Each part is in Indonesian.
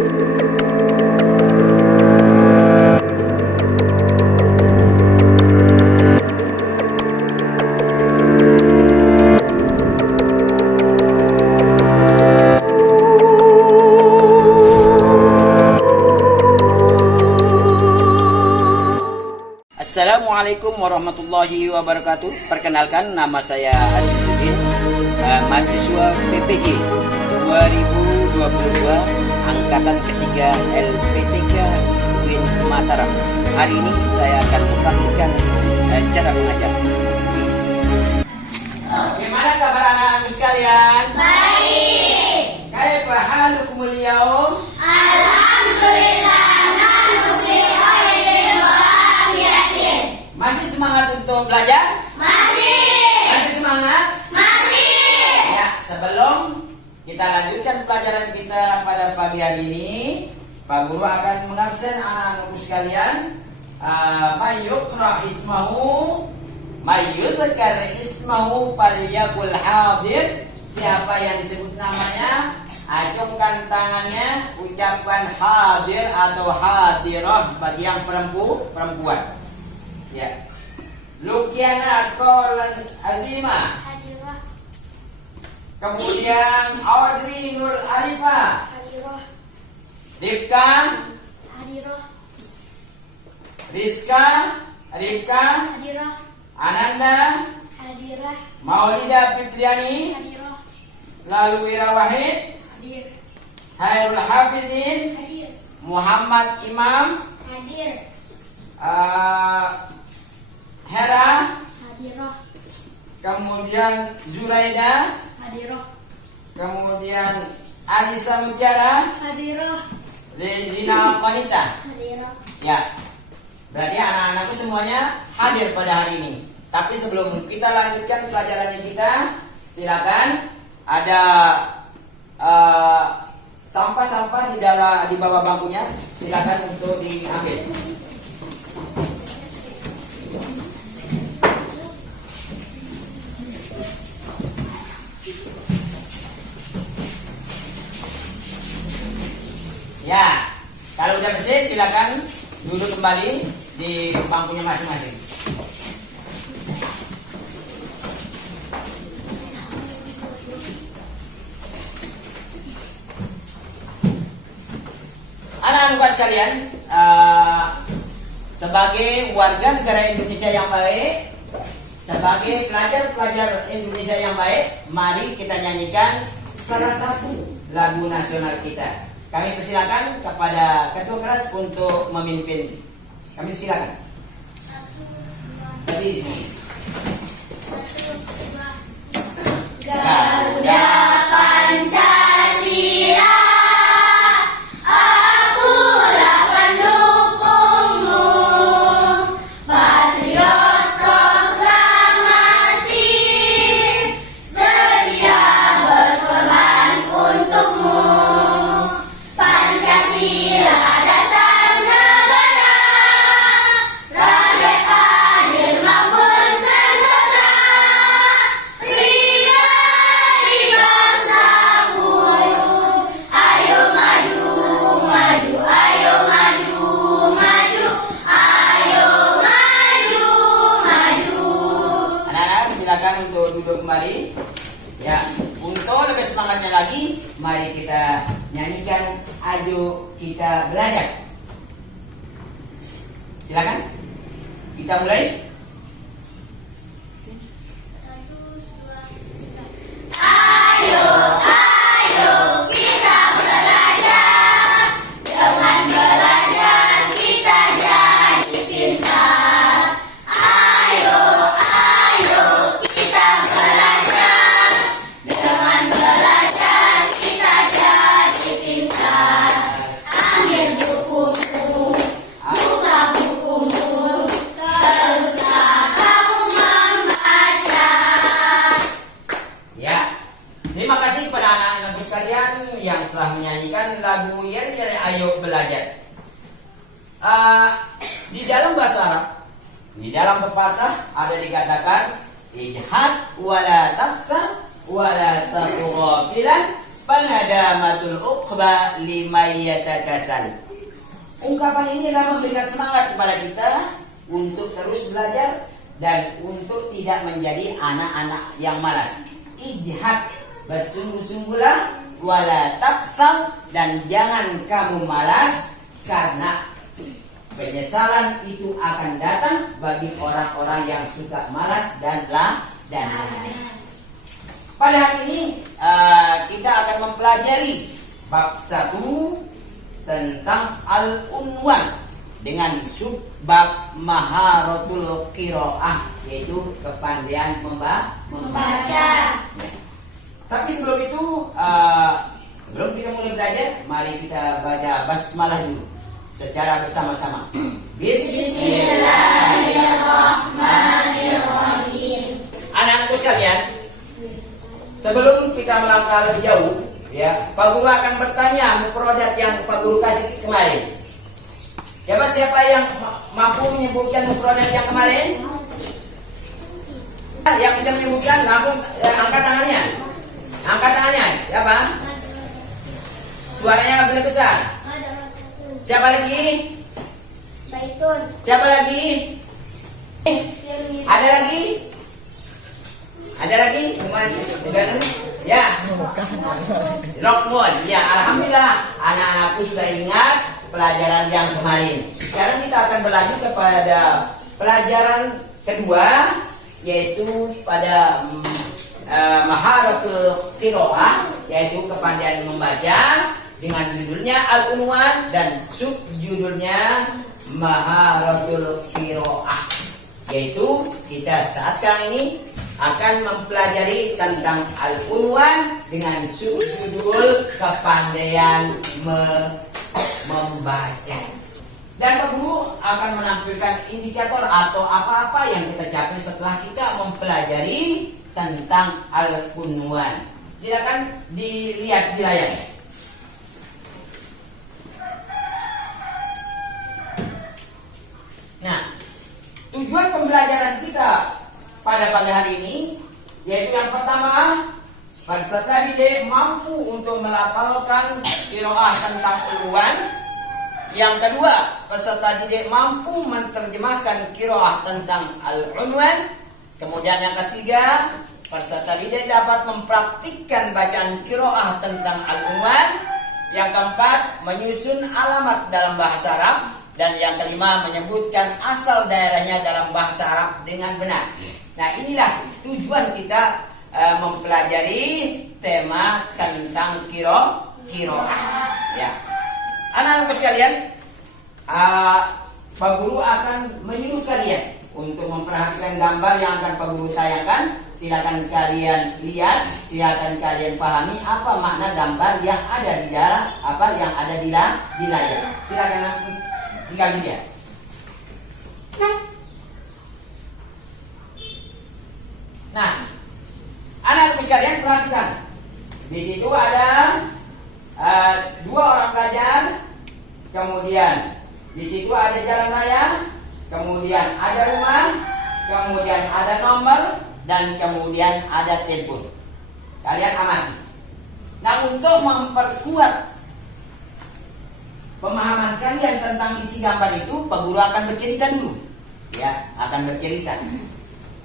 Assalamualaikum warahmatullahi wabarakatuh. Perkenalkan, nama saya Azizuddin, mahasiswa PPG 2022 angkatan ketiga LPTK UIN Mataram. Hari ini saya akan mempraktikkan cara mengajar. Bagaimana kabar anak-anak sekalian? Baik. Kaifa halukumul yaum? Alhamdulillah. Masih semangat untuk belajar? Masih. Masih semangat? Masih. Ya, sebelum kita lanjutkan pelajaran kita pada pagi hari ini, Pak Guru akan mengabsen anak-anakku sekalian. Mayyukra ismahu, mayyudhkar ismahu falyakul hadir. Siapa yang disebut namanya, acungkan tangannya, ucapkan hadir atau hadirah bagi yang perempuan. Ya. Lukiana Kolan Azima. Hadirah. Kemudian Audrey Nur Arifah. Hadirah. Rifka. Hadirah. Rizka. Rifka. Hadirah. Ananda. Hadirah. Maulida Fitriani. Hadirah. Lalu Ira Wahid. Hadir. Hairul Hafizin. Hadir. Muhammad Imam. Hadir. Hera. Hadirah. Kemudian Zuraida. Hadirah. Kemudian Alisa Mujara. Hadirah. Lina Konita. Hadirah. Ya. Berarti anak-anakku semuanya hadir pada hari ini. Tapi sebelum kita lanjutkan pelajaran kita, silakan ada sampah-sampah di bawah bangkunya, silakan untuk diambil. Ya, kalau udah bersih silakan duduk kembali di bangkunya masing-masing. Anak-anak sekalian, sebagai warga negara Indonesia yang baik, sebagai pelajar-pelajar Indonesia yang baik, mari kita nyanyikan salah satu lagu nasional kita. Kami persilakan kepada ketua kelas untuk memimpin. Kami silakan. Berdiri di sini. Garuda Pancasila, akulah pendukungmu, patriot proklamasi, sedia berkorban untukmu. Pancasila dasar negara, rakyat adil makmur sentosa, pribadi bangsaku. Ayo maju, maju, ayo maju, maju, ayo maju, maju. Anak-anak silakan untuk duduk kembali. Ya, untuk lebih semangatnya lagi, mari kita nyanyikan Ayo Kita Belajar. Silakan. Kita mulai. Ayo, ayo kita belajar. Dengan belajar kita jadi pintar. Ayo, ayo kita belajar. Dengan belajar kita jadi pintar. Ambil bukumu, buka bukumu, teruslah kamu membaca. Ya. Terima kasih kepada anak-anakku sekalian yang telah menyanyikan lagu Yel-Yel Ayo Belajar. Di dalam bahasa Arab, di dalam pepatah ada dikatakan ijhad wala taksa wala taku ghafilan Panadamatul uqba limay yatakasal. Ungkapan ini adalah memberikan semangat kepada kita untuk terus belajar dan untuk tidak menjadi anak-anak yang malas. Ijhad, bersungguh-sungguhlah, wala taksal, dan jangan kamu malas, karena penyesalan itu akan datang bagi orang-orang yang suka malas dan lalai. Pada hari ini kita akan mempelajari bab 1 tentang al-unwan dengan subbab maharatul qiraah, yaitu kepandaian membaca. Ya. Tapi sebelum itu, sebelum kita mulai belajar, mari kita baca basmalah dulu secara bersama-sama. Bismillahirrahmanirrahim. Anak-anakku sekalian, sebelum kita melangkah lebih jauh, ya, Pak Guru akan bertanya mufradat yang Pak Guru kasih kemarin. Coba siapa yang mampu menyebutkan mufradat yang kemarin? Yang bisa menyebutkan langsung angkat tangannya. Angkat tangannya. Siapa? Suaranya boleh besar. Siapa lagi? Baitun. Siapa lagi? Ada lagi? Ada lagi? Ya. Rokmun. Ya, alhamdulillah anak-anakku sudah ingat pelajaran yang kemarin. Sekarang kita akan berlanjut kepada pelajaran kedua, yaitu pada maharatul qiraah, yaitu kepandaian membaca, dengan judulnya al-unwan dan subjudulnya maharatul qiraah. Yaitu kita saat sekarang ini akan mempelajari tentang al-unwan dengan subjudul kepandaian membaca. Dan Pak Guru akan menampilkan indikator atau apa-apa yang kita capai setelah kita mempelajari tentang al-unwan. Silakan dilihat di layar. Nah, tujuan pembelajaran kita pada pagi hari ini yaitu yang pertama, peserta didik mampu untuk melafalkan qiraah tentang unwan. Yang kedua, peserta didik mampu menerjemahkan qiraah tentang al-unwan. Kemudian yang ketiga, peserta didik dapat mempraktikkan bacaan qiraah tentang al-unwan. Yang keempat, menyusun alamat dalam bahasa Arab. Dan yang kelima, menyebutkan asal daerahnya dalam bahasa Arab dengan benar. Nah, inilah tujuan kita mempelajari tema tentang qiraah. Ya. Anak-anak sekalian, Pak Guru akan menyuruh kalian untuk memperhatikan gambar yang akan Pak Guru tayangkan. Silakan kalian lihat, silakan kalian pahami apa makna gambar yang ada di dalam yang ada di layar. Silakan tinggal dilihat. Nah, anak-anak sekalian perhatikan. Di situ ada dua orang pelajar, kemudian di situ ada jalan raya, kemudian ada rumah, kemudian ada nomor, dan kemudian ada telepon. Kalian amati. Nah, untuk memperkuat pemahaman kalian tentang isi gambar itu, Pak Guru akan bercerita dulu. Ya, akan bercerita.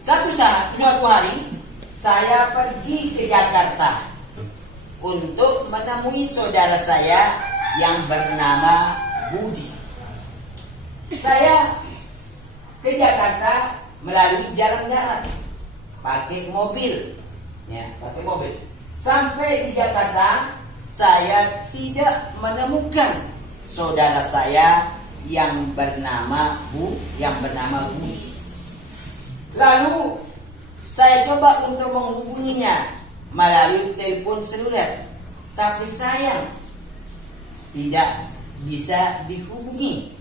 Suatu hari saya pergi ke Jakarta untuk menemui saudara saya yang bernama Budi. Saya ke Jakarta melalui jalan darat, pakai mobil, ya, pakai mobil. Sampai di Jakarta, saya tidak menemukan saudara saya yang bernama Budi. Lalu saya coba untuk menghubunginya melalui telepon seluler, tapi sayang tidak bisa dihubungi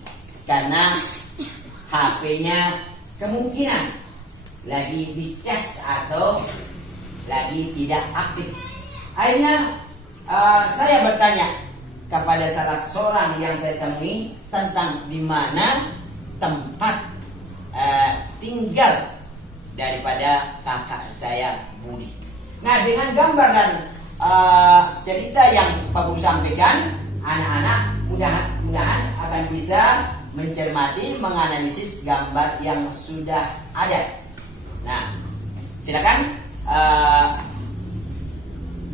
karena HP-nya kemungkinan lagi dicas atau lagi tidak aktif. Akhirnya saya bertanya kepada salah seorang yang saya temui tentang di mana tempat tinggal daripada kakak saya Budi. Nah, dengan gambar dan cerita yang Pak Guru sampaikan, anak-anak mudah-mudahan akan bisa mencermati, menganalisis gambar yang sudah ada. Nah, silakan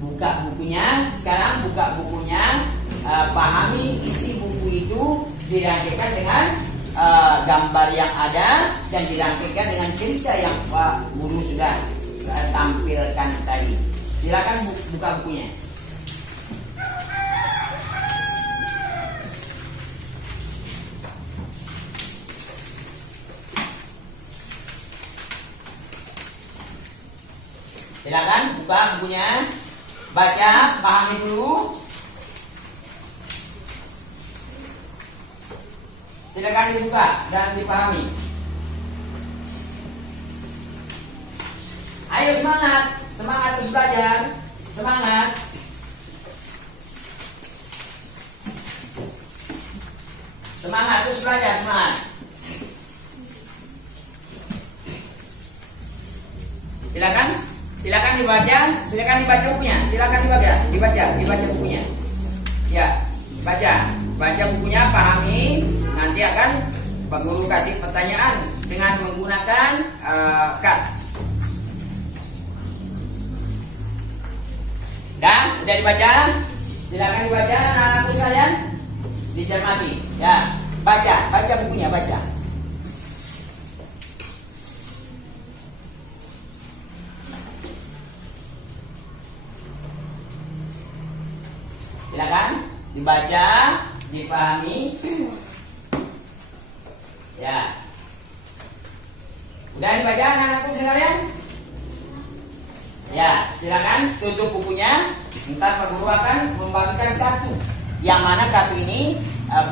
buka bukunya. Sekarang buka bukunya, pahami isi buku itu, dirangkaikan dengan gambar yang ada dan dirangkaikan dengan cerita yang Pak Guru sudah tampilkan tadi. Silakan buka bukunya. Silakan buka bukunya, baca, pahami dulu. Silakan dibuka dan dipahami. Ayo semangat, semangat terus belajar, semangat. Semangat terus belajar, semangat. Silakan, silakan dibaca bukunya, silakan dibaca bukunya. Ya, baca bukunya, pahami. Nanti akan Pak Guru kasih pertanyaan dengan menggunakan kad. Dan udah dibaca? Silakan dibaca, anak-anakku sekalian. Dicermati. Ya, baca bukunya, baca. Silakan dibaca, dipahami. Ya. Udah dibaca anak-anakku sekalian? Ya, silakan tutup bukunya. Ntar Pak Guru akan membagikan kartu. Yang mana kartu ini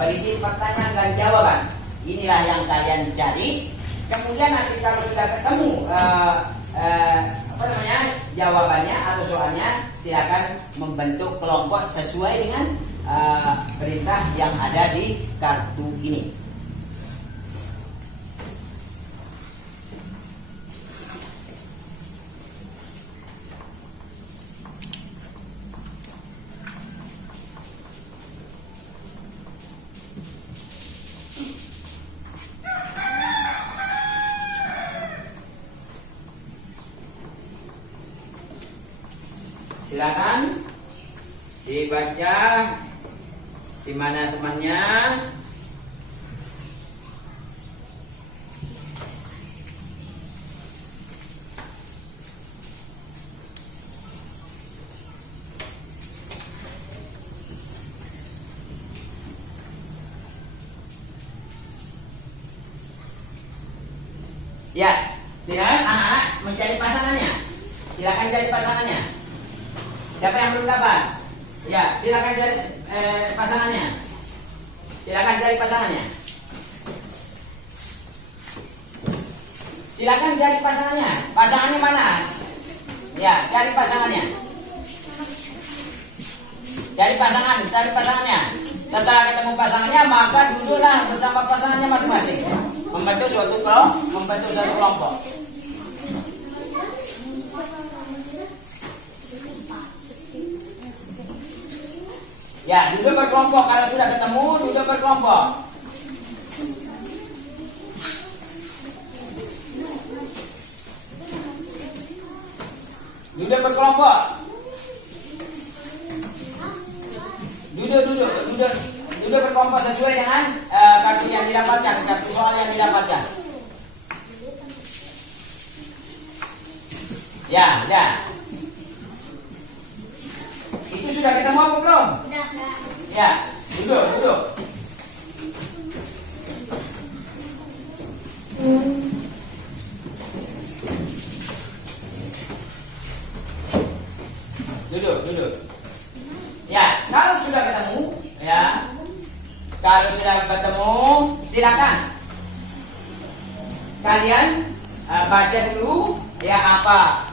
berisi pertanyaan dan jawaban. Inilah yang kalian cari. Kemudian nanti kalau sudah ketemu jawabannya atau soalnya, silakan membentuk kelompok sesuai dengan perintah yang ada di kartu ini. Silakan dibaca di mana temannya. Ya, silakan anak-anak mencari pasangannya. Silakan cari pasangannya. Siapa yang belum dapat? Ya, silakan cari pasangannya. Silakan cari pasangannya. Silakan cari pasangannya. Pasangannya mana? Ya, cari pasangannya. Cari pasangannya. Setelah ketemu pasangannya, maka duduklah bersama pasangannya masing-masing. Membentuk suatu kelompok. Ya, duduk berkelompok. Kalau sudah ketemu, duduk berkelompok. Duduk berkelompok. Duduk berkelompok sesuai dengan kartu yang didapatkan, kartu soal yang didapatkan. Ya, udah. Itu sudah ketemu apa belum? Ya, duduk. Duduk. Ya, kalau sudah ketemu, silakan kalian baca dulu apa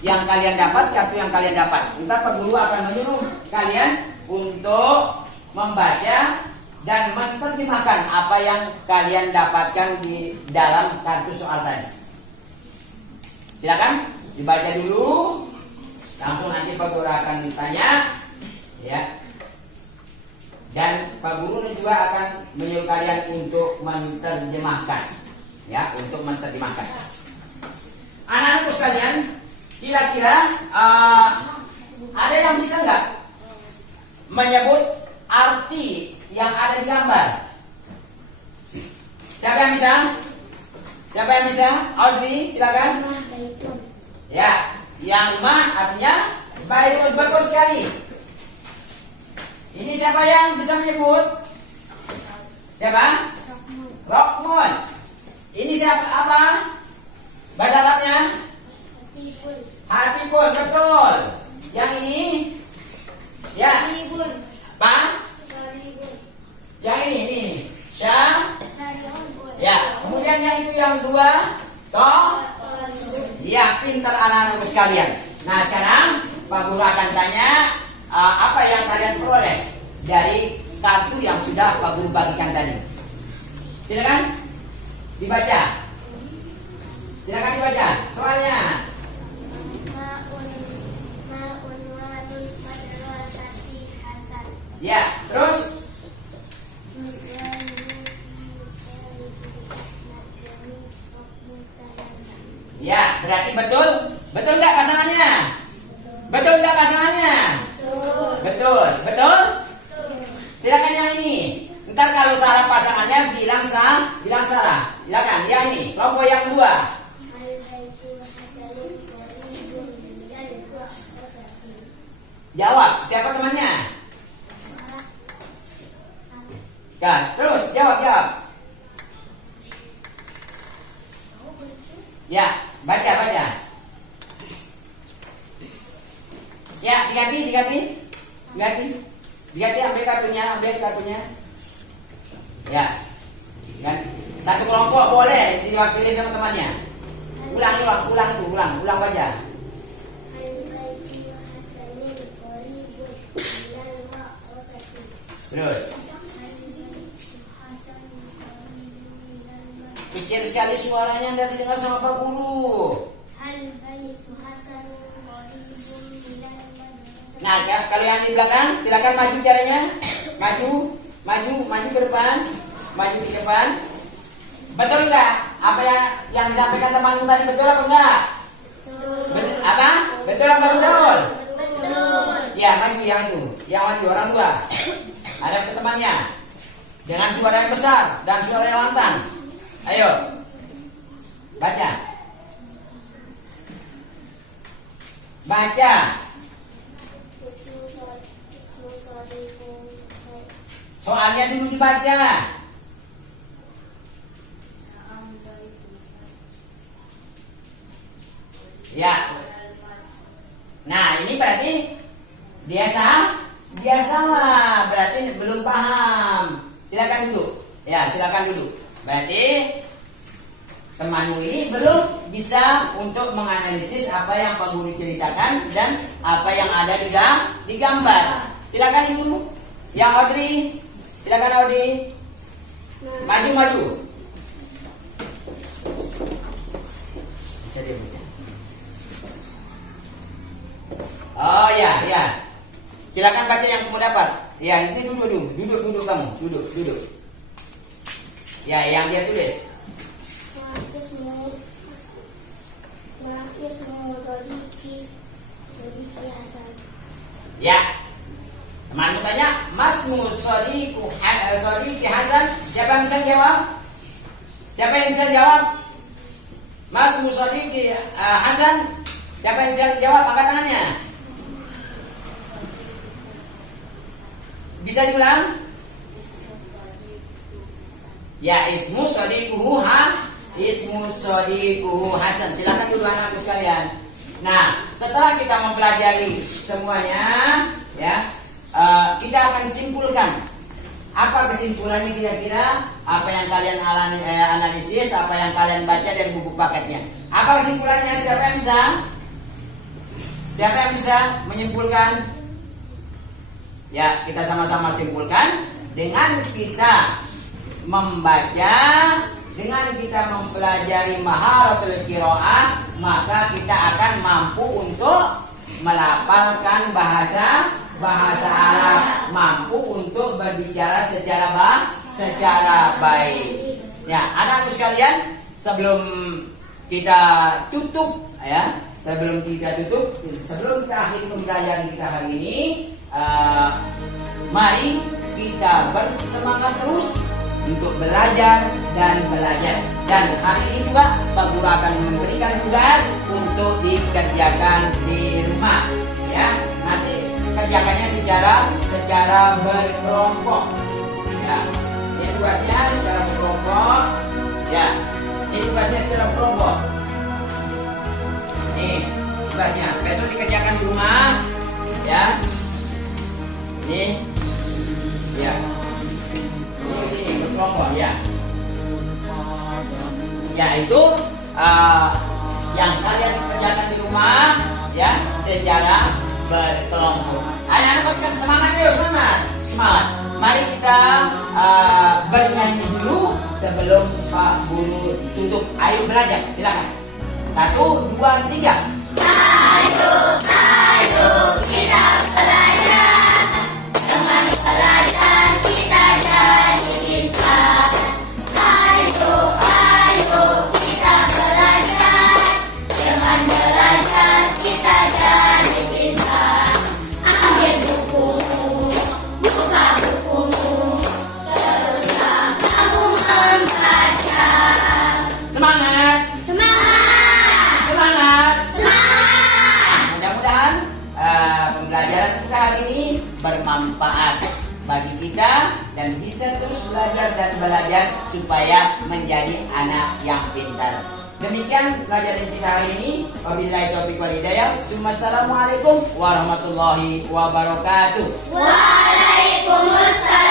yang kalian dapat, kartu yang kalian dapat. Ntar Pak Guru akan menyuruh kalian untuk membaca dan menerjemahkan apa yang kalian dapatkan di dalam kartu soal tadi. Silakan dibaca dulu. Langsung nanti Pak Guru akan tanya, ya. Dan Pak Guru juga akan menyuruh kalian untuk menerjemahkan, ya, untuk menerjemahkan. Anak-anakku sekalian, kira-kira ada yang bisa nggak menyebut arti yang ada di gambar? Siapa yang bisa? Siapa yang bisa? Audrey, silakan. Rumah baitun. Ya, yang rumah artinya baitun, betul sekali. Ini siapa yang bisa menyebut? Siapa? Rokmun. Rokmun. Ini siapa? Apa? Bahasa Arabnya? Hatipun. Hatipun, betul. Yang ini? Ya, Ribun. apa? Ribun. Yang ini. Syah. Syaribun. Ya, kemudian yang itu yang dua. Toh. Ya, pintar anak-anakku sekalian. Nah, sekarang Pak Guru akan tanya apa yang kalian peroleh dari kartu yang sudah Pak Guru bagikan tadi. Silakan dibaca. Silakan dibaca soalnya. Ma'un wadun madrasati hasan. Ya, terus ya, berarti betul. Betul nggak pasangannya? Betul nggak pasangannya? Betul. Betul? Silakan yang ini. Ntar kalau salah pasangannya bilang salah. Silakan. Yang ini, kelompok yang dua. Jawab. Siapa temannya? Ya, terus jawab. Ya, baca. Ya, diganti. Ambil kartunya. Ya, ganti. Satu kelompok boleh diwakili sama temannya. Ulang baca. Terus. Kecil sekali suaranya, tidak didengar sama Pak Guru. Nah, kalau yang di belakang, silakan maju caranya. Maju ke depan. Maju ke depan. Betul nggak? Apa yang disampaikan temanmu tadi betul apa enggak? Betul apa? Betul apa betul? Betul. Ya, maju yang itu. Yang maju orang tua. Ada ke temannya. Dengan suara yang besar dan suara yang lantang. Ayo. Baca. Soalnya dulu dibaca. Ya. Nah, ini berarti dia salah. Berarti belum paham. Silakan duduk. Ya, silakan duduk. Berarti temanmu ini belum bisa untuk menganalisis apa yang Pak Guru ceritakan dan apa yang ada di gambar. Silakan itu. Yang Audrey, silakan Audrey. Maju. Bisa dia baca. Oh ya. Silakan baca yang kamu dapat. Ya, itu duduk kamu. Duduk. Ya, yang dia tulis. Ya. Temanmu tanya, Masmu Sodiki Hasan. Siapa yang bisa jawab? Masmu Sodiki Hasan. Siapa yang bisa jawab? Angkat tangannya. Bisa diulang? Ya, Ismu Sodikuhu Hasan. Silakan dulu anakku sekalian. Nah, setelah kita mempelajari semuanya, ya, kita akan simpulkan. Apa kesimpulannya kira-kira? Apa yang kalian analisis, apa yang kalian baca dari buku paketnya? Apa kesimpulannya? Siapa yang bisa menyimpulkan? Ya, kita sama-sama simpulkan dengan kita membaca, dengan kita mempelajari maharatul qiraah, maka kita akan mampu untuk melafalkan bahasa Arab, mampu untuk berbicara secara baik. Ya, anak-anak sekalian, sebelum kita tutup sebelum kita akhiri pembelajaran kita hari ini, mari kita bersemangat terus untuk belajar. Dan hari ini juga Pak Guru akan memberikan tugas untuk dikerjakan di rumah. Ya, nanti kerjakannya secara berkelompok. Ya, ini tugasnya secara berkelompok. Ya, ini tugasnya secara berkelompok. Ini tugasnya. Besok dikerjakan di rumah. Ya, ini. Ya. Ini sini berkelompok ya. Ya itu yang kalian kerjakan di rumah ya secara berkelompok. Anak-anak pasukan semangat yuk, semangat. Mari kita bernyanyi dulu sebelum Pak Guru tutup. Ayo belajar, silakan. 1, 2, 3. Ayo kita belajar. Dengan belajar kita jadi pintar. Ayo kita belajar. Dengan belajar kita jadi pintar. Ambil bukumu, buka bukumu, teruslah kamu membaca. Semangat. Mudah-mudahan pembelajaran kita hari ini bermanfaat bagi kita dan bisa terus belajar supaya menjadi anak yang pintar. Demikian pelajaran kita hari ini. Wabillahi taufiq wal hidayah. Assalamualaikum warahmatullahi wabarakatuh. Waalaikumsalam.